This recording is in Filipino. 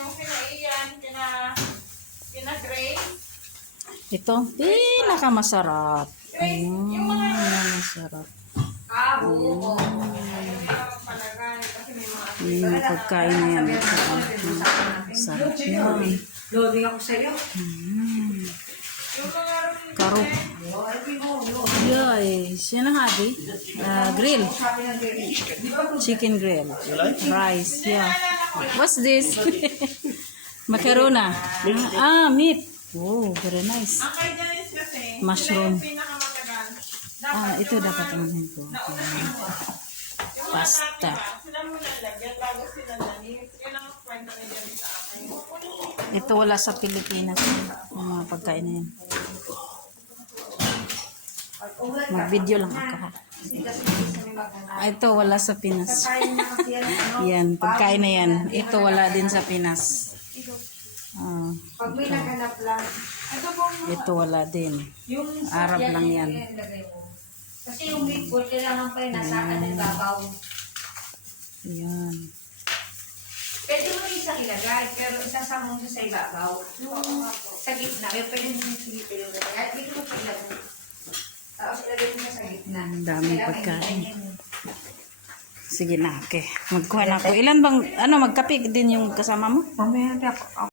yung kinaiyan, kina Grace. Ito, pinakamasarap. Grace, yung mga... Masarap. Oo. Ayaw nila magpalagay kasi may mga... Yung pagkain na yan. Sarap yan. Loading ako sa'yo. Yung mga... Karo. Yes. Yan ang hati. Grill. Chicken grill. Rice. Yeah. What's this? Macarona. Meat. Oh, very nice. Ang kay Janice kasi, Mushroom. sila yung pinakamatagal. Ito dapat naman ko. Yung Pasta. sila muna lagyan bago sila Janice. Yan ang kwento ni Janice sa akin. Ito wala sa Pilipinas. Yung mga pagkain na yan. Mag-video lang ako ha. Ito wala sa Pinas. Yan, pagkain na yan. Ito wala din sa Pinas. Pag may naganap lang, Ito wala din. yung Arab lang yan. Kasi yung meatball, kailangan pa yun nasa babaw. Yan. Pwede mo isa ilagay, pero isasama mo sa ibabaw. Sa gitna, yung pwede mo yung silipin yung ilagay. Dito mo pa ilagay. Tapos ilagay mo sa gitna. Ang daming pagkain. Sige na, okay. Magkuha na ako. Ilan bang, magkape din yung kasama mo? Mamaya ako